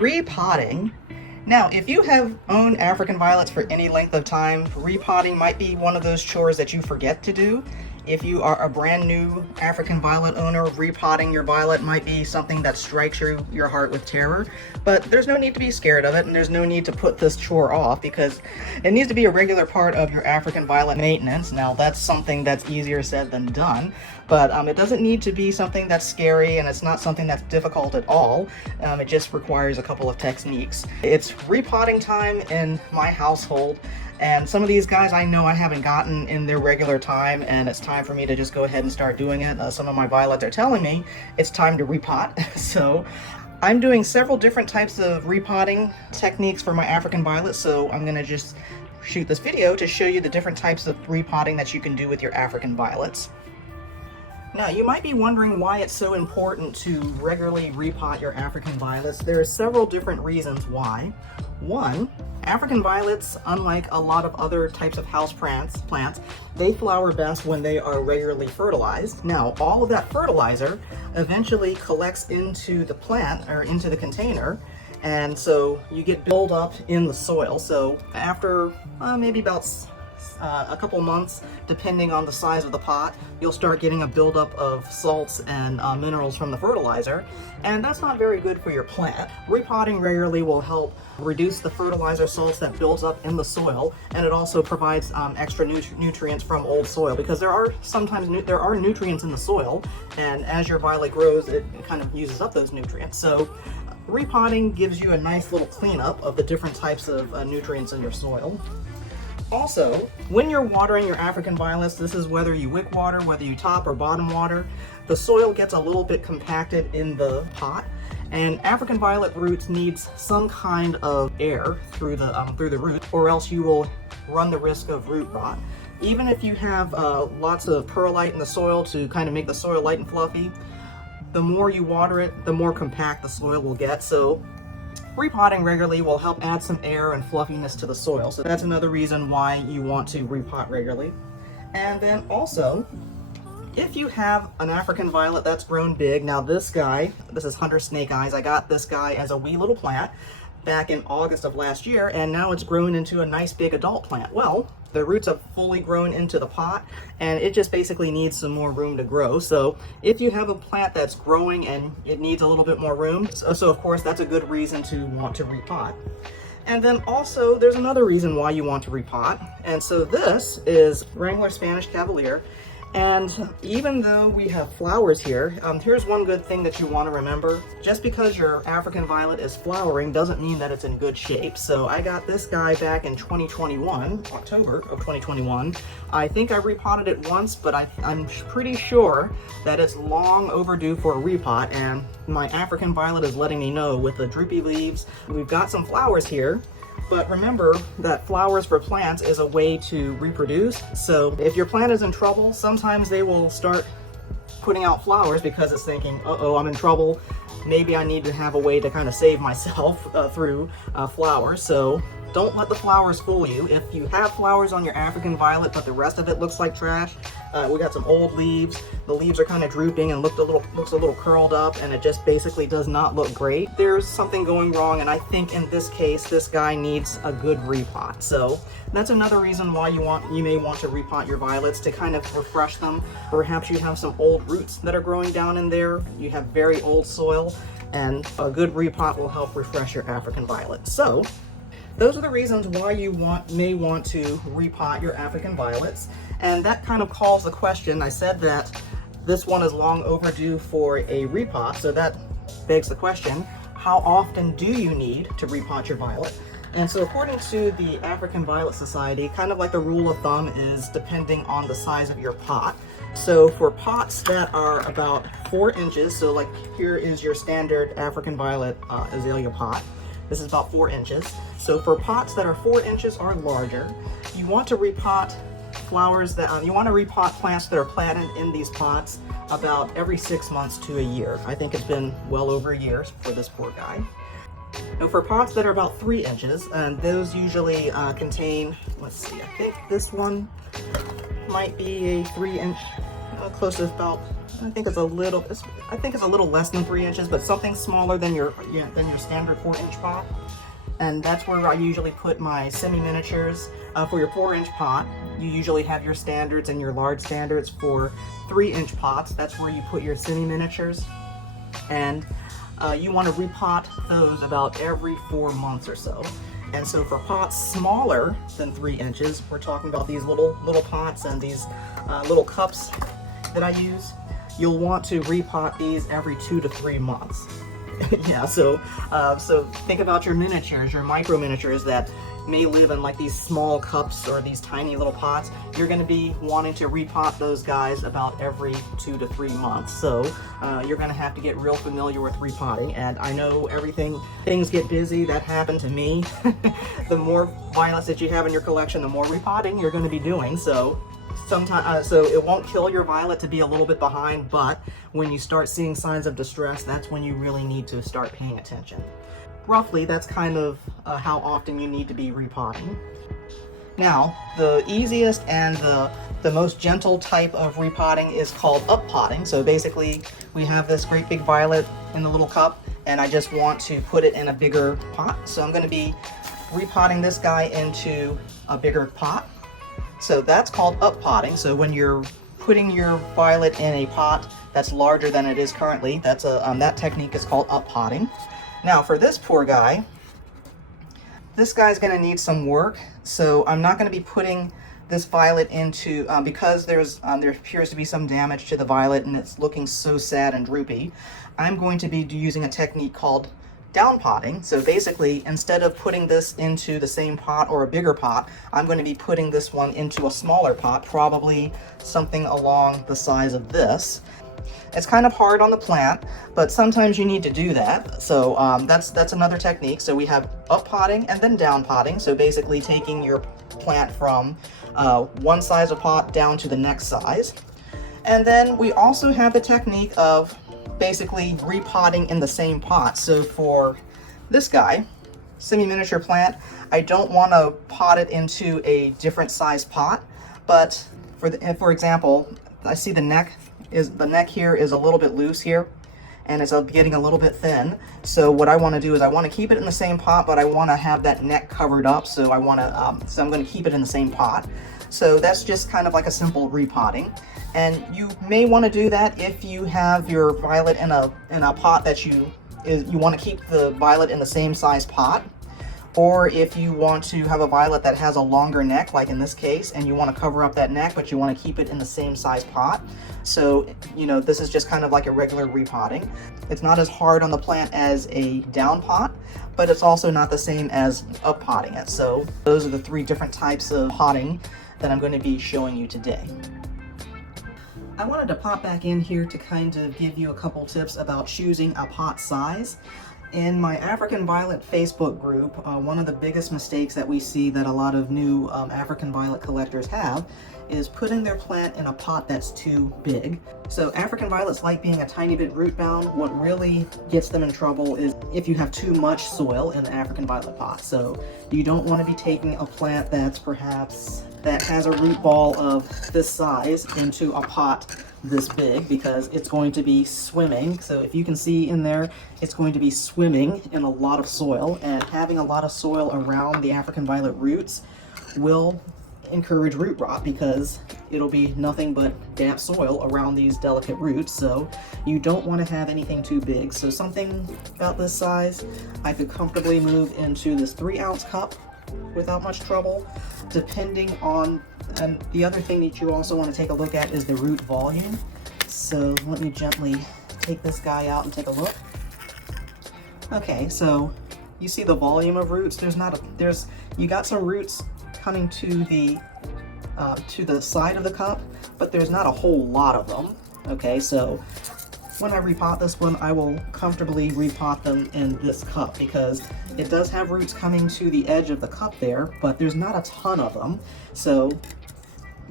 Repotting. Now, if you have owned African violets for any length of time, repotting might be one of those chores that you forget to do. If you are a brand new African violet owner, repotting your violet might be something that strikes your heart with terror. But there's no need to be scared of it, and there's no need to put this chore off because it needs to be a regular part of your African violet maintenance. Now, that's something that's easier said than done, but it doesn't need to be something that's scary, and it's not something that's difficult at all. It just requires a couple of techniques. It's repotting time in my household. And some of these guys I know I haven't gotten in their regular time, and it's time for me to just go ahead and start doing it. Some of my violets are telling me it's time to repot. So I'm doing several different types of repotting techniques for my African violets. So I'm going to just shoot this video to show you the different types of repotting that you can do with your African violets. Now, you might be wondering why it's so important to regularly repot your African violets. There are several different reasons why. One, African violets, unlike a lot of other types of house plants, they flower best when they are regularly fertilized. Now, all of that fertilizer eventually collects into the plant or into the container, and so you get buildup in the soil. So after maybe about a couple months, depending on the size of the pot, you'll start getting a buildup of salts and minerals from the fertilizer, and that's not very good for your plant. Repotting regularly will help reduce the fertilizer salts that builds up in the soil, and it also provides extra nutrients from old soil, because there are nutrients in the soil, and as your violet grows, it kind of uses up those nutrients. So repotting gives you a nice little cleanup of the different types of nutrients in your soil. Also, when you're watering your African violets, this is whether you wick water, whether you top or bottom water, the soil gets a little bit compacted in the pot, and African violet roots needs some kind of air through the root, or else you will run the risk of root rot. Even if you have lots of perlite in the soil to kind of make the soil light and fluffy, the more you water it, the more compact the soil will get. So repotting regularly will help add some air and fluffiness to the soil. So that's another reason why you want to repot regularly. And then also, if you have an African violet that's grown big, now this is Hunter Snake Eyes. I got this guy as a wee little plant back in August of last year, and now it's grown into a nice big adult plant. Well, the roots have fully grown into the pot, and it just basically needs some more room to grow. So if you have a plant that's growing and it needs a little bit more room, so of course that's a good reason to want to repot. And then also there's another reason why you want to repot, and so this is Wrangler Spanish Cavalier. And even though we have flowers here, here's one good thing that you want to remember. Just because your African violet is flowering doesn't mean that it's in good shape. So I got this guy back in 2021, October of 2021. I think I repotted it once, but I'm pretty sure that it's long overdue for a repot, and my African violet is letting me know with the droopy leaves. We've got some flowers here. But remember that flowers for plants is a way to reproduce. So if your plant is in trouble, sometimes they will start putting out flowers because it's thinking, uh-oh, I'm in trouble. Maybe I need to have a way to kind of save myself through flowers. So don't let the flowers fool you. If you have flowers on your African violet, but the rest of it looks like trash, we got some old leaves. The leaves are kind of drooping and looks a little curled up, and it just basically does not look great. There's something going wrong, and I think in this case, this guy needs a good repot. So that's another reason why you may want to repot your violets, to kind of refresh them. Perhaps you have some old roots that are growing down in there. You have very old soil, and a good repot will help refresh your African violet. So those are the reasons why you may want to repot your African violets. And that kind of calls the question. I said that this one is long overdue for a repot, so that begs the question, how often do you need to repot your violet? And so according to the African Violet Society, kind of like the rule of thumb is depending on the size of your pot. So for pots that are about 4 inches, so like here is your standard African violet azalea pot. This is about 4 inches. So for pots that are 4 inches or larger, you want to repot plants that are planted in these pots about every 6 months to a year. I think it's been well over a year for this poor guy. Now for pots that are about 3 inches, and those usually contain, let's see, I think this one might be a 3 inch. close to about, I think it's a little less than 3 inches, but something smaller than your standard 4-inch pot. And that's where I usually put my semi-miniatures. For your 4-inch pot, you usually have your standards and your large standards. For 3-inch pots, that's where you put your semi-miniatures. And you want to repot those about every 4 months or so. And so for pots smaller than 3 inches, we're talking about these little pots and these little cups that I use, you'll want to repot these every 2 to 3 months. Yeah, so think about your miniatures, your micro miniatures that may live in like these small cups or these tiny little pots. You're going to be wanting to repot those guys about every 2 to 3 months. So you're going to have to get real familiar with repotting. And I know things get busy. That happened to me. The more violets that you have in your collection, the more repotting you're going to be doing. So so it won't kill your violet to be a little bit behind, but when you start seeing signs of distress, that's when you really need to start paying attention. Roughly, that's kind of how often you need to be repotting. Now, the easiest and the most gentle type of repotting is called uppotting. So basically, we have this great big violet in the little cup, and I just want to put it in a bigger pot. So I'm going to be repotting this guy into a bigger pot. So that's called uppotting. So when you're putting your violet in a pot that's larger than it is currently, that technique is called uppotting. Now for this poor guy, this guy's going to need some work. So I'm not going to be putting this violet into, because there appears to be some damage to the violet and it's looking so sad and droopy, I'm going to be using a technique called downpotting. So basically, instead of putting this into the same pot or a bigger pot, I'm going to be putting this one into a smaller pot, probably something along the size of this. It's kind of hard on the plant, but sometimes you need to do that. So that's another technique. So we have uppotting and then downpotting. So basically taking your plant from one size of pot down to the next size. And then we also have the technique of basically repotting in the same pot. So for this guy, semi-miniature plant, I don't want to pot it into a different size pot, but for example, I see the neck here is a little bit loose here, and it's getting a little bit thin. So what I want to do is I want to keep it in the same pot, but I want to have that neck covered up. So I'm going to keep it in the same pot. So that's just kind of like a simple repotting. And you may want to do that if you have your violet in a pot that you want to keep the violet in the same size pot, or if you want to have a violet that has a longer neck, like in this case, and you want to cover up that neck, but you want to keep it in the same size pot. So, this is just kind of like a regular repotting. It's not as hard on the plant as a down pot, but it's also not the same as uppotting it. So those are the 3 different types of potting that I'm going to be showing you today. I wanted to pop back in here to kind of give you a couple tips about choosing a pot size. In my African Violet Facebook group, one of the biggest mistakes that we see that a lot of new African Violet collectors have is putting their plant in a pot that's too big. So African Violets like being a tiny bit root bound. What really gets them in trouble is if you have too much soil in the African Violet pot. So you don't want to be taking a plant that has a root ball of this size into a pot this big, because it's going to be swimming. So if you can see in there, it's going to be swimming in a lot of soil, and having a lot of soil around the African Violet roots will encourage root rot, because it'll be nothing but damp soil around these delicate roots. So you don't want to have anything too big. So something about this size I could comfortably move into this 3-ounce cup without much trouble, depending on, and the other thing that you also want to take a look at is the root volume. So let me gently take this guy out and take a look. Okay, so you see the volume of roots. You got some roots coming to the side of the cup, but there's not a whole lot of them. Okay, so when I repot this one, I will comfortably repot them in this cup, because it does have roots coming to the edge of the cup there, but there's not a ton of them. So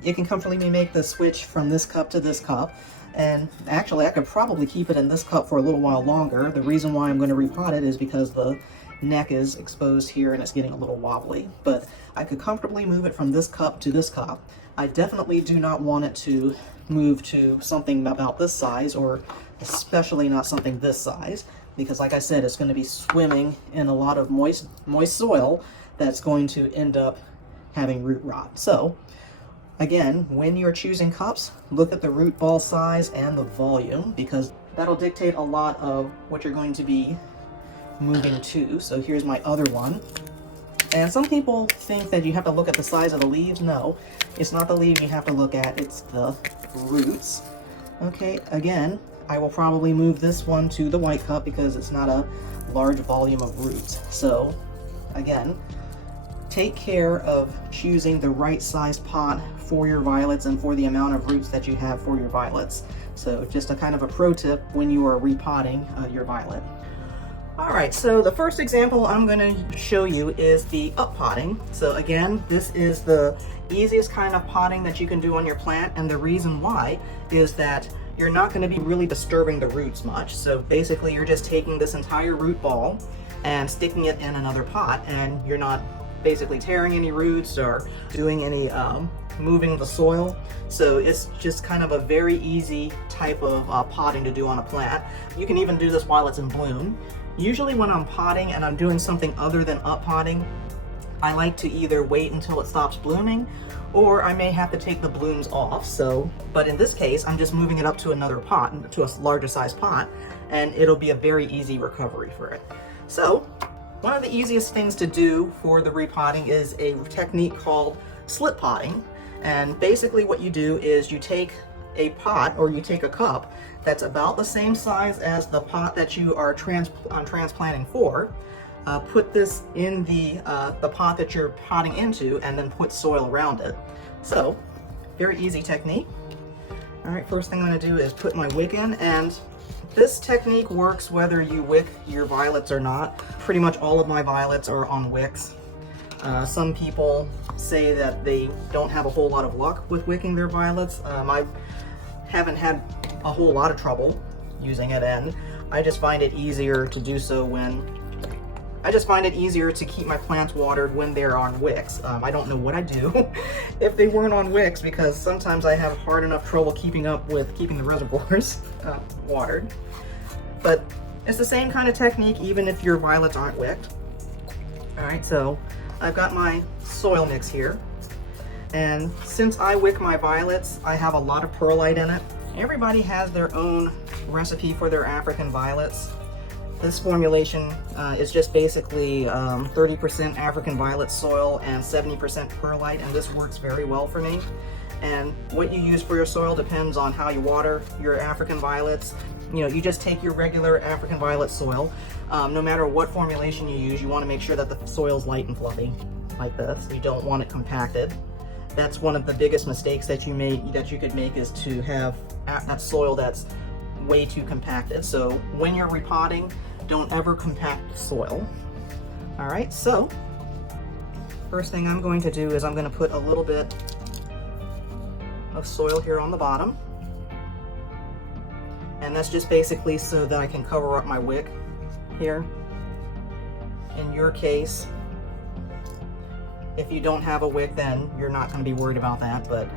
you can comfortably make the switch from this cup to this cup. And actually, I could probably keep it in this cup for a little while longer. The reason why I'm going to repot it is because the neck is exposed here and it's getting a little wobbly. But I could comfortably move it from this cup to this cup. I definitely do not want it to move to something about this size, or especially not something this size, because like I said, it's going to be swimming in a lot of moist soil that's going to end up having root rot. So again, when you're choosing cups, look at the root ball size and the volume, because that'll dictate a lot of what you're going to be moving to. So here's my other one. And some people think that you have to look at the size of the leaves. No, it's not the leaves you have to look at, it's the roots. Okay, again, I will probably move this one to the white cup because it's not a large volume of roots. So again, take care of choosing the right sized pot for your violets and for the amount of roots that you have for your violets. So just a kind of a pro tip when you are repotting your violet. Alright, so the first example I'm going to show you is the up potting. So again, this is the easiest kind of potting that you can do on your plant, and the reason why is that you're not going to be really disturbing the roots much. So basically you're just taking this entire root ball and sticking it in another pot, and you're not basically tearing any roots or doing any moving the soil. So it's just kind of a very easy type of potting to do on a plant. You can even do this while it's in bloom. Usually when I'm potting and I'm doing something other than up potting, I like to either wait until it stops blooming, or I may have to take the blooms off. But in this case, I'm just moving it up to another pot, to a larger size pot, and it'll be a very easy recovery for it. So one of the easiest things to do for the repotting is a technique called slip potting. And basically what you do is you take a pot, or you take a cup that's about the same size as the pot that you are transplanting for. Put this in the pot that you're potting into, and then put soil around it. So, very easy technique. Alright, first thing I'm going to do is put my wick in, and this technique works whether you wick your violets or not. Pretty much all of my violets are on wicks. Some people say that they don't have a whole lot of luck with wicking their violets. I haven't had a whole lot of trouble using it, and I just find it easier to do so to keep my plants watered when they're on wicks. I don't know what I'd do if they weren't on wicks, because sometimes I have hard enough trouble keeping up with keeping the reservoirs watered. But it's the same kind of technique even if your violets aren't wicked. Alright, so I've got my soil mix here, and since I wick my violets, I have a lot of perlite in it. Everybody has their own recipe for their African violets. This formulation is just basically 30% African violet soil and 70% perlite, and this works very well for me. And what you use for your soil depends on how you water your African violets. You know, you just take your regular African violet soil. No matter what formulation you use, you want to make sure that the soil's light and fluffy, like this. You don't want it compacted. That's one of the biggest mistakes that you could make, is to have that soil that's way too compacted. So when you're repotting, don't ever compact soil. All right, so first thing I'm going to do is I'm going to put a little bit of soil here on the bottom, and that's just basically so that I can cover up my wick here. In your case, if you don't have a wick, then you're not going to be worried about that, but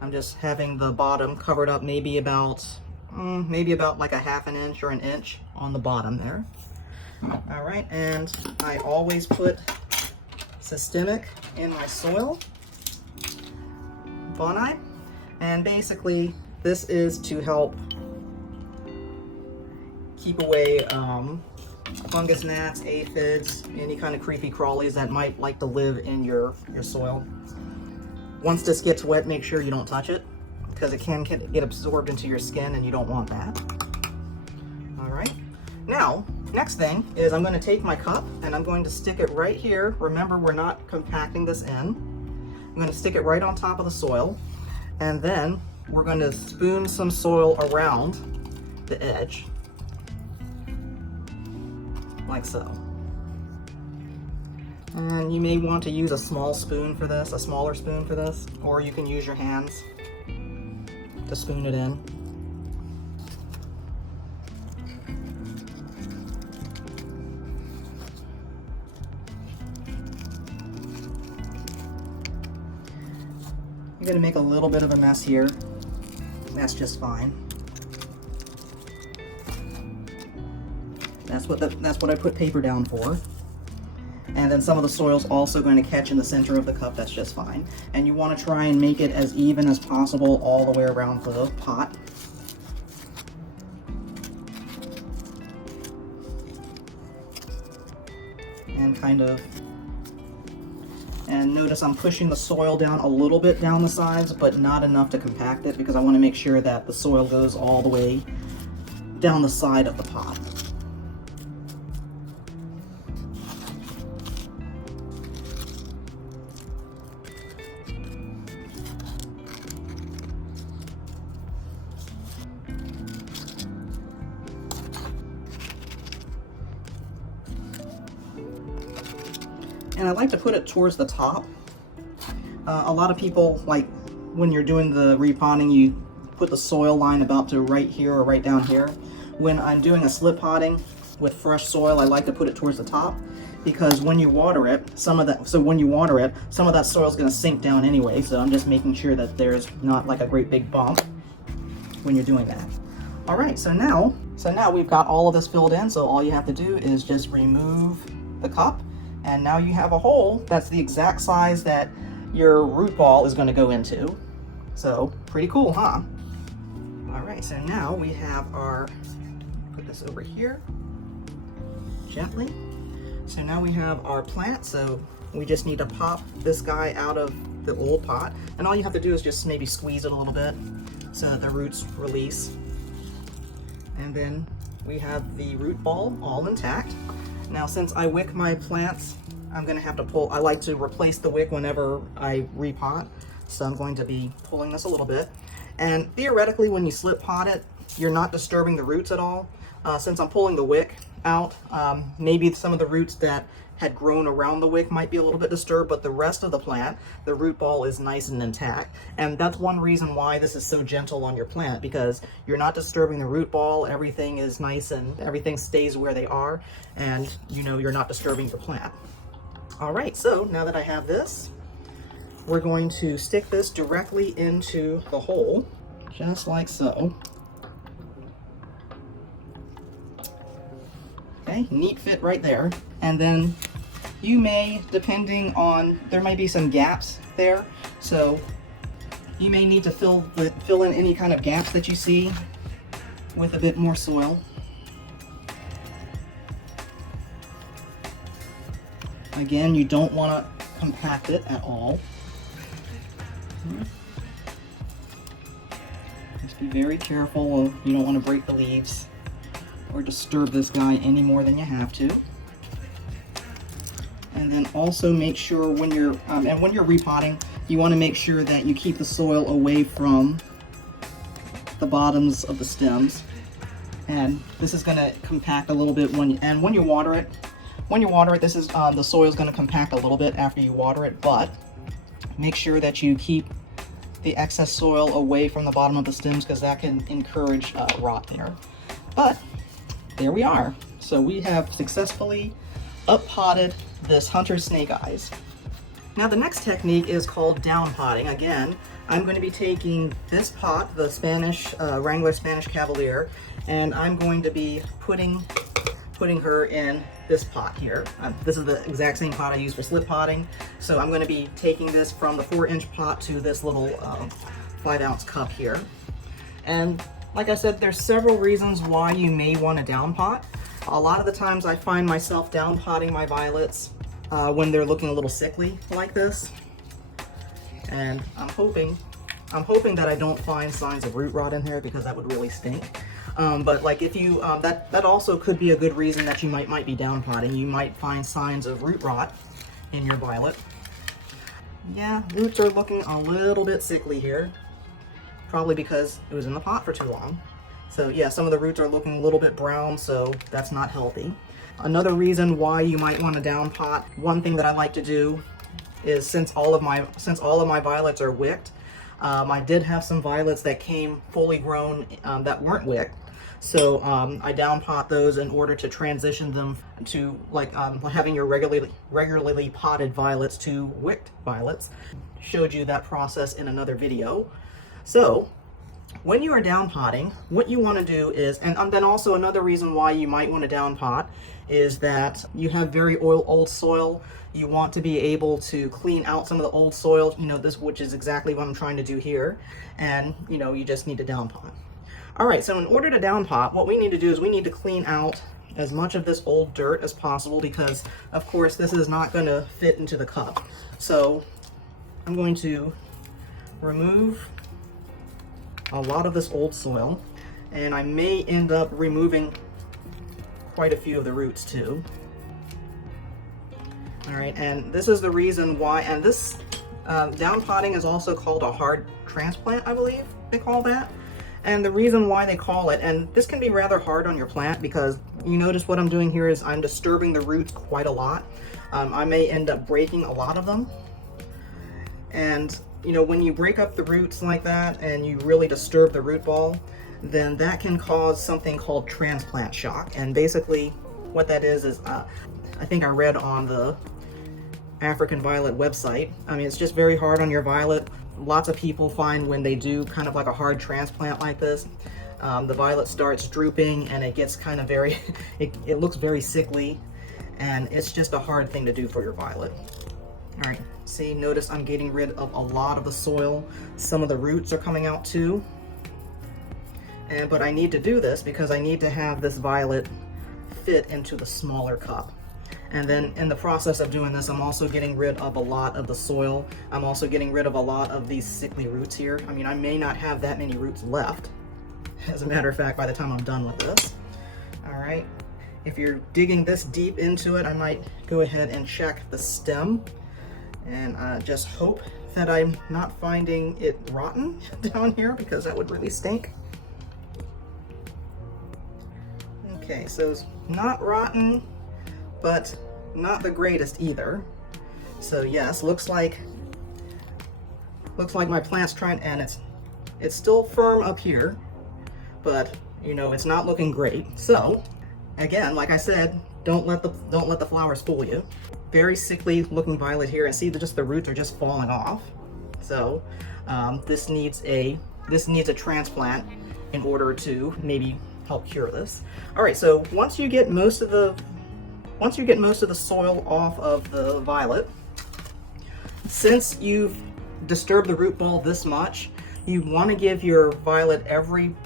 I'm just having the bottom covered up maybe about like a half an inch or an inch on the bottom there. All right, and I always put systemic in my soil, Bonite, and basically this is to help keep away fungus gnats, aphids, any kind of creepy crawlies that might like to live in your soil. Once this gets wet, make sure you don't touch it, because it can get absorbed into your skin, and you don't want that. All right. Now, next thing is I'm going to take my cup and I'm going to stick it right here. Remember, we're not compacting this in. I'm going to stick it right on top of the soil, and then we're going to spoon some soil around the edge, like so. And you may want to use a small spoon for this, a smaller spoon for this, or you can use your hands to spoon it in. going to make a little bit of a mess here. That's just fine. That's what I put paper down for. And then some of the soil's also going to catch in the center of the cup. That's just fine. And you want to try and make it as even as possible all the way around the pot. And notice I'm pushing the soil down a little bit down the sides, but not enough to compact it, because I want to make sure that the soil goes all the way down the side of the pot. And I like to put it towards the top. A lot of people, like when you're doing the repotting, you put the soil line about to right here or right down here. When I'm doing a slip potting with fresh soil, I like to put it towards the top, because when you water it, some of that soil is going to sink down anyway. So I'm just making sure that there's not like a great big bump when you're doing that. All right, so now we've got all of this filled in. So all you have to do is just remove the cup. And now you have a hole that's the exact size that your root ball is going to go into. So pretty cool, huh? All right, so now we have put this over here gently. So now we have our plant. So we just need to pop this guy out of the old pot. And all you have to do is just maybe squeeze it a little bit so that the roots release. And then we have the root ball all intact. Now, since I wick my plants, I'm going to have to pull. I like to replace the wick whenever I repot, so I'm going to be pulling this a little bit. And theoretically, when you slip pot it, you're not disturbing the roots at all. Since I'm pulling the wick out, maybe some of the roots that had grown around the wick might be a little bit disturbed, but the rest of the plant, the root ball is nice and intact. And that's one reason why this is so gentle on your plant, because you're not disturbing the root ball. Everything is nice and everything stays where they are, and you know you're not disturbing your plant. All right, so now that I have this, we're going to stick this directly into the hole, just like so. Okay, neat fit right there. And then you may, depending on, there might be some gaps there, so you may need to fill in any kind of gaps that you see with a bit more soil. Again, you don't want to compact it at all. Just be very careful. You don't want to break the leaves or disturb this guy any more than you have to. And then also make sure when you're repotting, you want to make sure that you keep the soil away from the bottoms of the stems. And this is going to compact a little bit when you water it. When you water it, this is the soil is going to compact a little bit after you water it, but make sure that you keep the excess soil away from the bottom of the stems, because that can encourage rot there. But there we are. So we have successfully up-potted this hunter's snake eyes. Now the next technique is called down potting. Again, I'm going to be taking this pot, the Spanish Wrangler Spanish Cavalier, and I'm going to be putting her in this pot here. This is the exact same pot I use for slip potting. So I'm going to be taking this from the 4-inch pot to this little 5-ounce cup here. And like I said, there's several reasons why you may want to down pot. A lot of the times I find myself down potting my violets when they're looking a little sickly like this. And I'm hoping that I don't find signs of root rot in here, because that would really stink. But like if you, that also could be a good reason that you might be down potting. You might find signs of root rot in your violet. Yeah, roots are looking a little bit sickly here. Probably because it was in the pot for too long. So yeah, some of the roots are looking a little bit brown, so that's not healthy. Another reason why you might want to down pot, one thing that I like to do is, since all of my violets are wicked, I did have some violets that came fully grown that weren't wicked. So I down pot those in order to transition them to like having your regularly potted violets to wicked violets. showed you that process in another video. So when you are down potting, what you want to do is, and then also another reason why you might want to down pot is that you have very old soil. You want to be able to clean out some of the old soil, which is exactly what I'm trying to do here. And you just need to down pot. All right, so in order to down pot, what we need to do is we need to clean out as much of this old dirt as possible, because of course this is not going to fit into the cup. So I'm going to remove a lot of this old soil, and I may end up removing quite a few of the roots too. All right, and this is the reason why, and this down potting is also called a hard transplant, I believe they call that. And the reason why they call it, and this can be rather hard on your plant, because you notice what I'm doing here is I'm disturbing the roots quite a lot. I may end up breaking a lot of them. And when you break up the roots like that and you really disturb the root ball, then that can cause something called transplant shock. And basically what that is I think I read on the African Violet website, it's just very hard on your violet. Lots of people find when they do kind of like a hard transplant like this, the violet starts drooping and it gets kind of very, it looks very sickly, and it's just a hard thing to do for your violet. All right, see, notice I'm getting rid of a lot of the soil. Some of the roots are coming out too. But I need to do this because I need to have this violet fit into the smaller cup. And then in the process of doing this, I'm also getting rid of a lot of the soil. I'm also getting rid of a lot of these sickly roots here. I may not have that many roots left, as a matter of fact, by the time I'm done with this. All right, if you're digging this deep into it, I might go ahead and check the stem, and just hope that I'm not finding it rotten down here, because that would really stink. Okay, so it's not rotten, but not the greatest either. So yes, looks like my plant's trying, and it's still firm up here, but it's not looking great. So again, like I said, don't let the flowers fool you. Very sickly looking violet here, and see just the roots are just falling off. So this needs a transplant in order to maybe help cure this. All right, so once you get most of the soil off of the violet, since you've disturbed the root ball this much, you want to give your violet every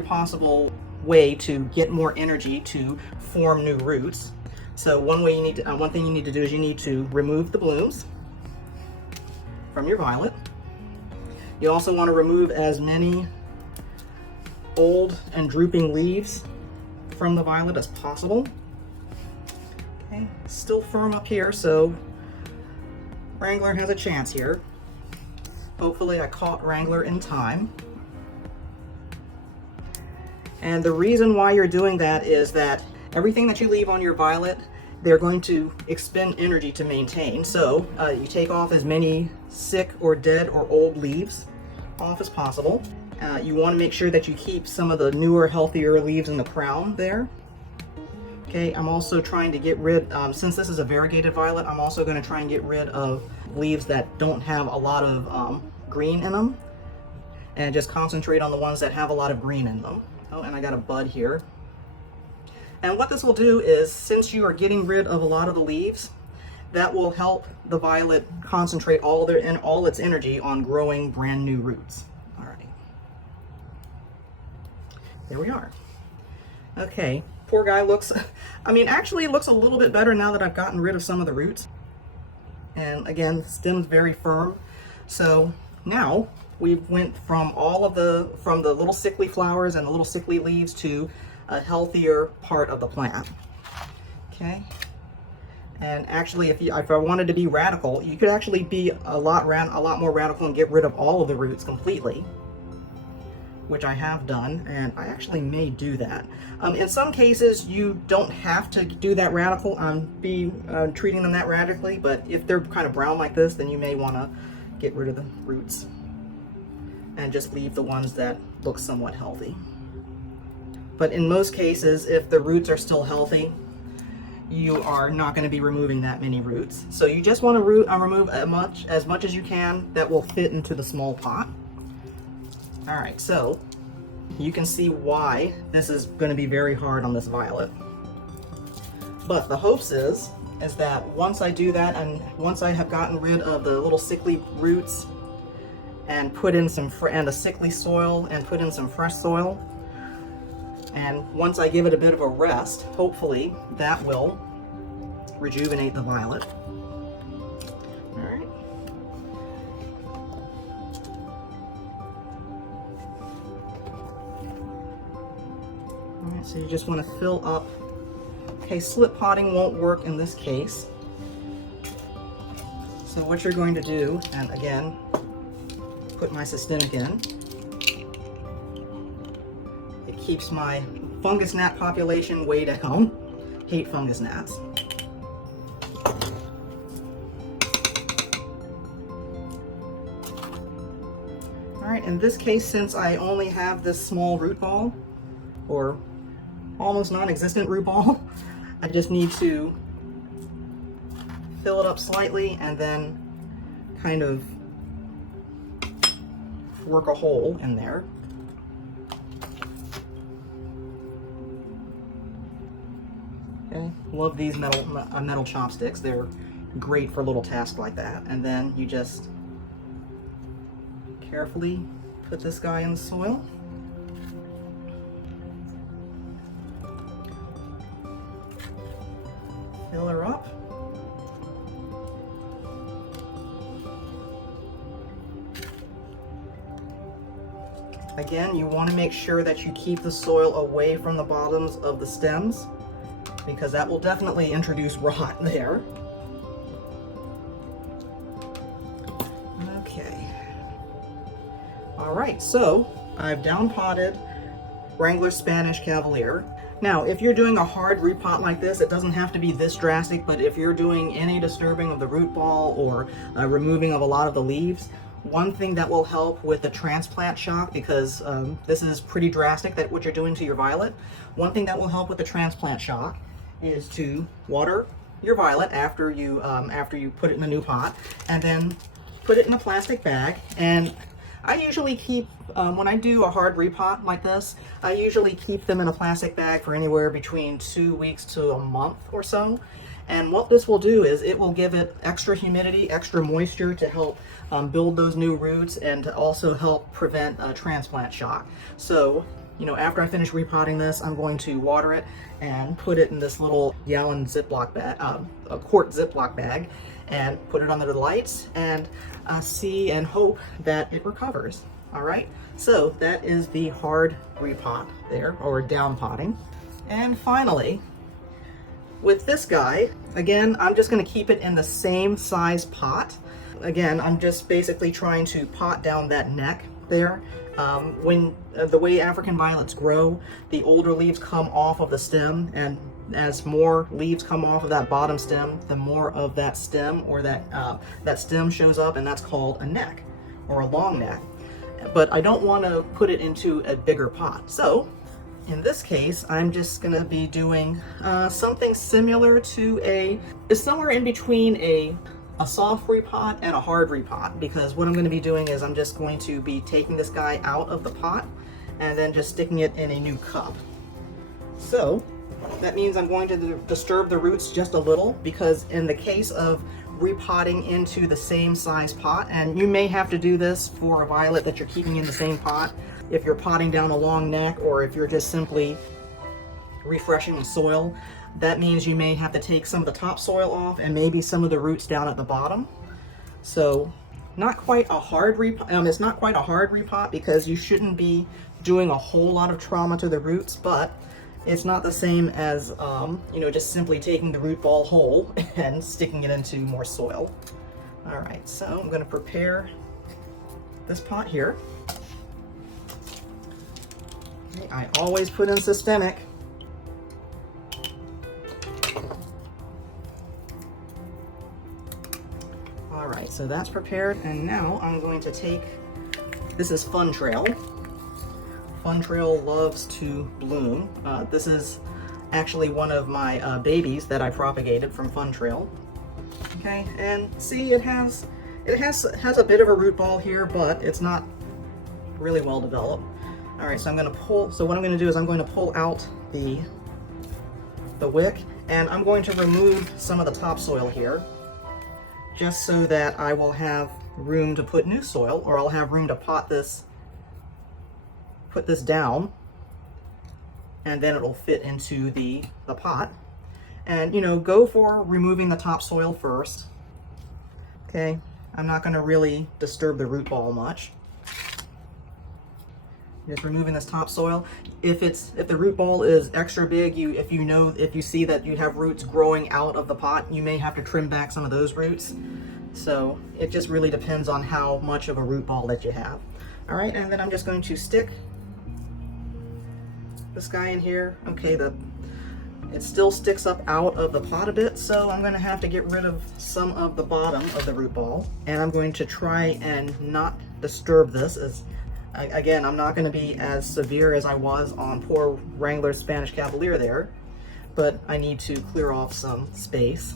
possible way to get more energy to form new roots. So one thing you need to do is you need to remove the blooms from your violet. You also want to remove as many old and drooping leaves from the violet as possible. Okay, still firm up here, so Wrangler has a chance here. Hopefully I caught Wrangler in time. And the reason why you're doing that is that everything that you leave on your violet, they're going to expend energy to maintain. So you take off as many sick or dead or old leaves off as possible. You want to make sure that you keep some of the newer, healthier leaves in the crown there. Okay, I'm also trying to get rid, since this is a variegated violet, I'm also going to try and get rid of leaves that don't have a lot of green in them, and just concentrate on the ones that have a lot of green in them. Oh, and I got a bud here. And what this will do is, since you are getting rid of a lot of the leaves, that will help the violet concentrate all its energy on growing brand new roots. All right. There we are. Okay. Poor guy looks, actually it looks a little bit better now that I've gotten rid of some of the roots. And again, the stem's very firm. So now we went from from the little sickly flowers and the little sickly leaves to a healthier part of the plant. Okay. And actually, if I wanted to be radical, you could actually be a lot more radical and get rid of all of the roots completely, which I have done, and I actually may do that. In some cases, you don't have to do that radical, treating them that radically, but if they're kind of brown like this, then you may want to get rid of the roots and just leave the ones that look somewhat healthy. But in most cases, if the roots are still healthy, you are not going to be removing that many roots. So you just want to remove as much as you can that will fit into the small pot. All right, so you can see why this is going to be very hard on this violet. But the hopes is that once I do that, and once I have gotten rid of the little sickly roots and put in a sickly soil and put in some fresh soil, and once I give it a bit of a rest, hopefully that will rejuvenate the violet. All right. All right, so you just want to fill up. Okay, slip potting won't work in this case. So what you're going to do, and again, put my systemic in. It keeps my fungus gnat population way down. Hate fungus gnats. All right, in this case, since I only have this small root ball, or almost non-existent root ball, I just need to fill it up slightly and then kind of work a hole in there. Okay, love these metal chopsticks. They're great for little tasks like that. And then you just carefully put this guy in the soil. Fill her up. Again, you want to make sure that you keep the soil away from the bottoms of the stems, because that will definitely introduce rot there. Okay. All right, so I've down potted Wrangler Spanish Cavalier. Now, if you're doing a hard repot like this, it doesn't have to be this drastic, but if you're doing any disturbing of the root ball or removing of a lot of the leaves, one thing that will help with the transplant shock, because this is pretty drastic, that what you're doing to your violet, one thing that will help with the transplant shock is to water your violet after you put it in a new pot, and then put it in a plastic bag. And I usually keep, when I do a hard repot like this, I usually keep them in a plastic bag for anywhere between 2 weeks to a month or so. And what this will do is it will give it extra humidity, extra moisture to help build those new roots and to also help prevent transplant shock. So, you know, after I finish repotting this, I'm going to water it and put it in this little gallon Ziploc bag, a quart Ziploc bag, and put it under the lights and see and hope that it recovers. All right, so that is the hard repot there, or down potting. And finally, with this guy, again, I'm just going to keep it in the same size pot. Again, I'm just basically trying to pot down that neck there. When the way African violets grow, the older leaves come off of the stem, and as more leaves come off of that bottom stem, the more of that stem or that stem shows up, and that's called a neck or a long neck. But I don't want to put it into a bigger pot. So in this case, I'm just going to be doing something similar to somewhere in between a soft repot and a hard repot, because what I'm going to be doing is I'm just going to be taking this guy out of the pot and then just sticking it in a new cup. So that means I'm going to disturb the roots just a little, because in the case of repotting into the same size pot, and you may have to do this for a violet that you're keeping in the same pot, if you're potting down a long neck or if you're just simply refreshing the soil, that means you may have to take some of the topsoil off and maybe some of the roots down at the bottom. So not quite a hard repot, it's not quite a hard repot, because you shouldn't be doing a whole lot of trauma to the roots, but it's not the same as, you know, just simply taking the root ball whole and sticking it into more soil. All right, so I'm going to prepare this pot here. Okay, I always put in systemic. All right, so that's prepared, and now I'm going to take, this is Fun Trail. Fun Trail loves to bloom. This is actually one of my babies that I propagated from Fun Trail. Okay, and see, it has a bit of a root ball here, but it's not really well developed. All right, so I'm going to pull. So what I'm going to do is I'm going to pull out the wick, and I'm going to remove some of the topsoil here, just so that I will have room to put new soil, or I'll have room to put this down, and then it'll fit into the pot. And, you know, go for removing the topsoil first. Okay, I'm not going to really disturb the root ball much. Just removing this topsoil. If the root ball is extra big, if you see that you have roots growing out of the pot, you may have to trim back some of those roots. So it just really depends on how much of a root ball that you have. All right, and then I'm just going to stick this guy in here. Okay, it still sticks up out of the pot a bit, so I'm going to have to get rid of some of the bottom of the root ball, and I'm going to try and not disturb this. Again, I'm not going to be as severe as I was on poor Wrangler's Spanish Cavalier there, but I need to clear off some space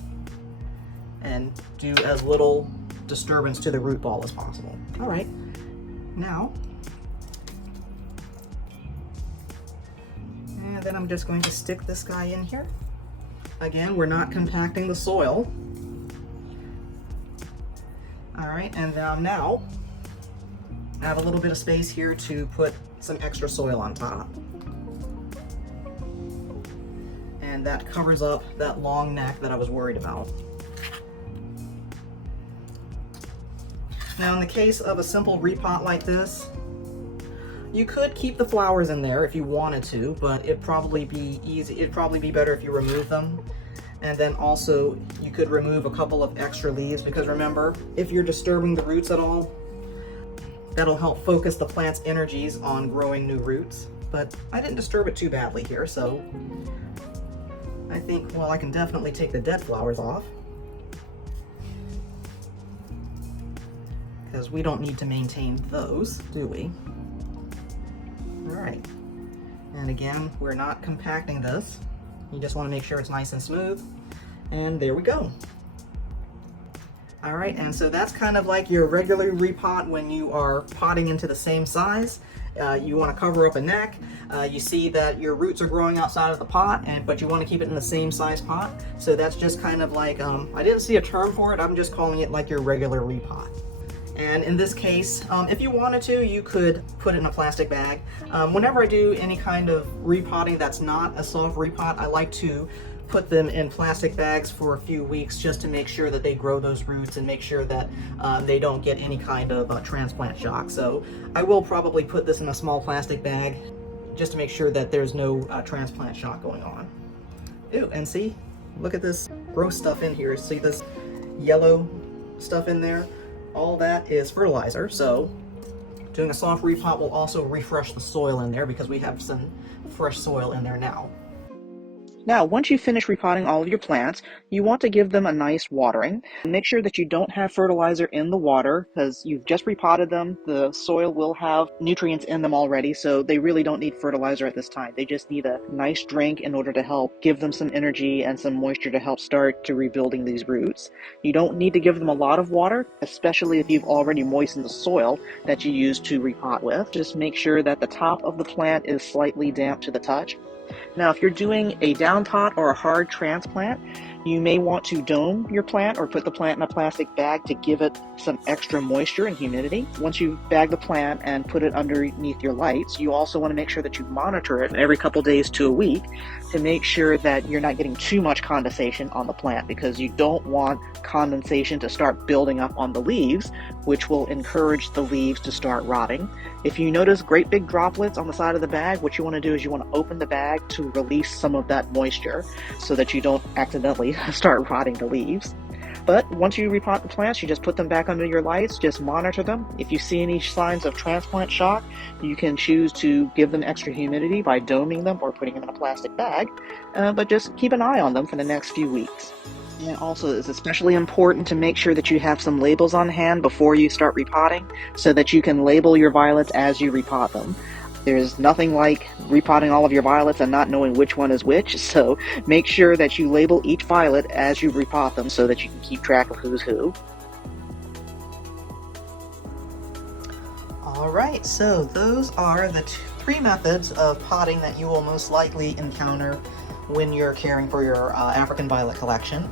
and do as little disturbance to the root ball as possible. All right, now, and then I'm just going to stick this guy in here. Again, we're not compacting the soil. All right, and now I have a little bit of space here to put some extra soil on top. And that covers up that long neck that I was worried about. Now, in the case of a simple repot like this, you could keep the flowers in there if you wanted to, but it'd probably be better if you remove them. And then also you could remove a couple of extra leaves, because remember, if you're disturbing the roots at all, that'll help focus the plant's energies on growing new roots. But I didn't disturb it too badly here, so I think, well, I can definitely take the dead flowers off, because we don't need to maintain those, do we? All right, and again, we're not compacting this. You just want to make sure it's nice and smooth, and there we go. All right, and so that's kind of like your regular repot when you are potting into the same size. You want to cover up a neck. You see that your roots are growing outside of the pot, but you want to keep it in the same size pot. So that's just kind of like, I didn't see a term for it, I'm just calling it like your regular repot. And in this case, if you wanted to, you could put it in a plastic bag. Whenever I do any kind of repotting that's not a soft repot, I like to put them in plastic bags for a few weeks just to make sure that they grow those roots and make sure that they don't get any kind of transplant shock. So I will probably put this in a small plastic bag just to make sure that there's no transplant shock going on. Ooh, and see, look at this gross stuff in here. See this yellow stuff in there? All that is fertilizer. So doing a soft repot will also refresh the soil in there, because we have some fresh soil in there now. Now, once you finish repotting all of your plants, you want to give them a nice watering. Make sure that you don't have fertilizer in the water, because you've just repotted them. The soil will have nutrients in them already, so they really don't need fertilizer at this time. They just need a nice drink in order to help give them some energy and some moisture to help start to rebuilding these roots. You don't need to give them a lot of water, especially if you've already moistened the soil that you use to repot with. Just make sure that the top of the plant is slightly damp to the touch. Now, if you're doing a down pot or a hard transplant, you may want to dome your plant or put the plant in a plastic bag to give it some extra moisture and humidity. Once you bag the plant and put it underneath your lights, you also want to make sure that you monitor it every couple days to a week to make sure that you're not getting too much condensation on the plant, because you don't want condensation to start building up on the leaves, which will encourage the leaves to start rotting. If you notice great big droplets on the side of the bag, what you want to do is you want to open the bag to release some of that moisture so that you don't accidentally start rotting the leaves. But once you repot the plants, you just put them back under your lights, just monitor them. If you see any signs of transplant shock, you can choose to give them extra humidity by doming them or putting them in a plastic bag, but just keep an eye on them for the next few weeks. And also, it's especially important to make sure that you have some labels on hand before you start repotting, so that you can label your violets as you repot them. There's nothing like repotting all of your violets and not knowing which one is which, so make sure that you label each violet as you repot them so that you can keep track of who's who. Alright, so those are the three methods of potting that you will most likely encounter when you're caring for your African violet collection.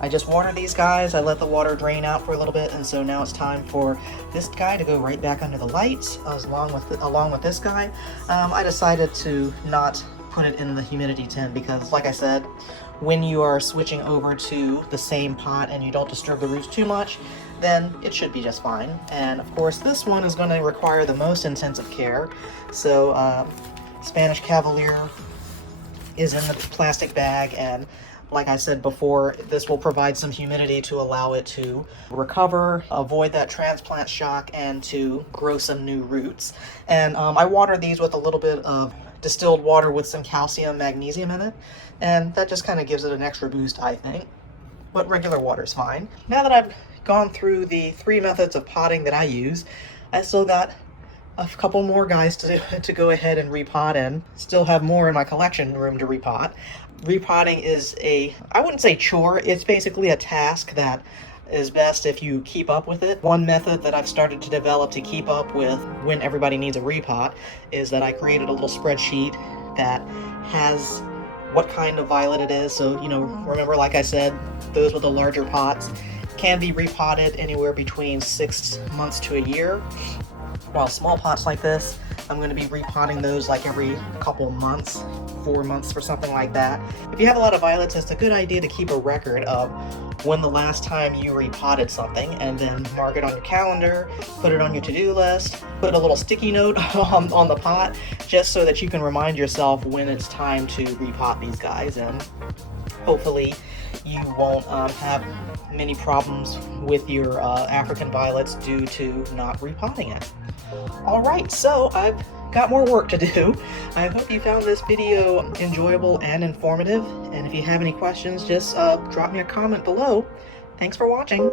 I just watered these guys, I let the water drain out for a little bit, and so now it's time for this guy to go right back under the lights, along with this guy. I decided to not put it in the humidity tin because, like I said, when you are switching over to the same pot and you don't disturb the roots too much, then it should be just fine. And of course, this one is going to require the most intensive care. So Spanish Cavalier is in the plastic bag, and like I said before, this will provide some humidity to allow it to recover, avoid that transplant shock, and to grow some new roots. And I water these with a little bit of distilled water with some calcium magnesium in it, and that just kind of gives it an extra boost, I think. But regular water is fine. Now that I've gone through the three methods of potting that I use, I still got a couple more guys to go ahead and repot in. Still have more in my collection room to repot. Repotting is I wouldn't say chore, it's basically a task that is best if you keep up with it. One method that I've started to develop to keep up with when everybody needs a repot is that I created a little spreadsheet that has what kind of violet it is. So, remember, like I said, those with the larger pots can be repotted anywhere between 6 months to a year, while small pots like this, I'm going to be repotting those like every couple months, 4 months or something like that. If you have a lot of violets, it's a good idea to keep a record of when the last time you repotted something, and then mark it on your calendar, put it on your to-do list, put a little sticky note on the pot, just so that you can remind yourself when it's time to repot these guys, and hopefully you won't have many problems with your African violets due to not repotting it. Alright, so I've got more work to do. I hope you found this video enjoyable and informative, and if you have any questions, just drop me a comment below. Thanks for watching.